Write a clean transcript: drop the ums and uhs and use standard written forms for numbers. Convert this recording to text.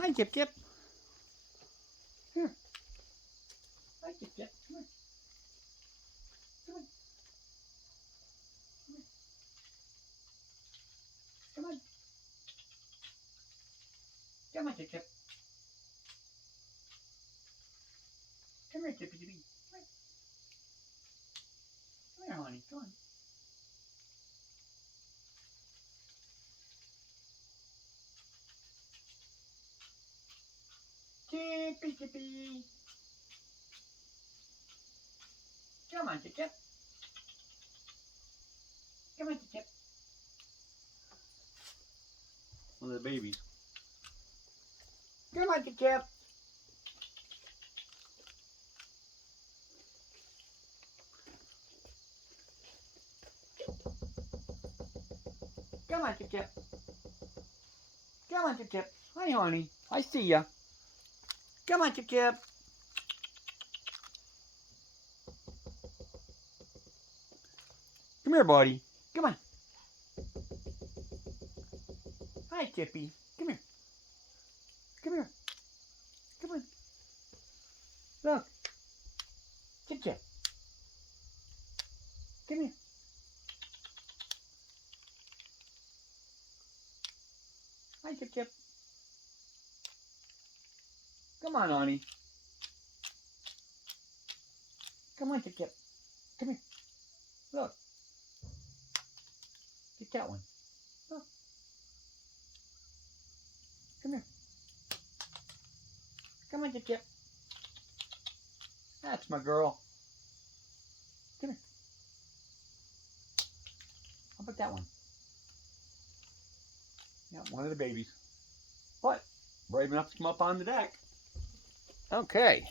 Hi, Chip Chip. Here. Hi, Chip Chip. Come here. Come on. Come on. Come on, Chip Chip. Come here, Chippy Chippy. Come here. Come here, honey. Come on. Chippy Chippy. Come on, Chip Chip. Come on, Chip Chip. One of the babies. Come on, Chip Chip. Come on, Chip Chip. Come on, Chip Chip. Hi, honey. I see ya. Come on, Chip Chip. Come here, buddy. Come on. Hi, Chippy. Come here. Come here. Come on. Look. Chip Chip. Come here. Hi, Chip Chip. Come on, honey. Come on, Chip Chip. Come here. Look. Get that one. Look. Come here. Come on, Chip Chip. That's my girl. Come here. How about that one? Yeah, one of the babies. But brave enough to come up on the deck. Okay.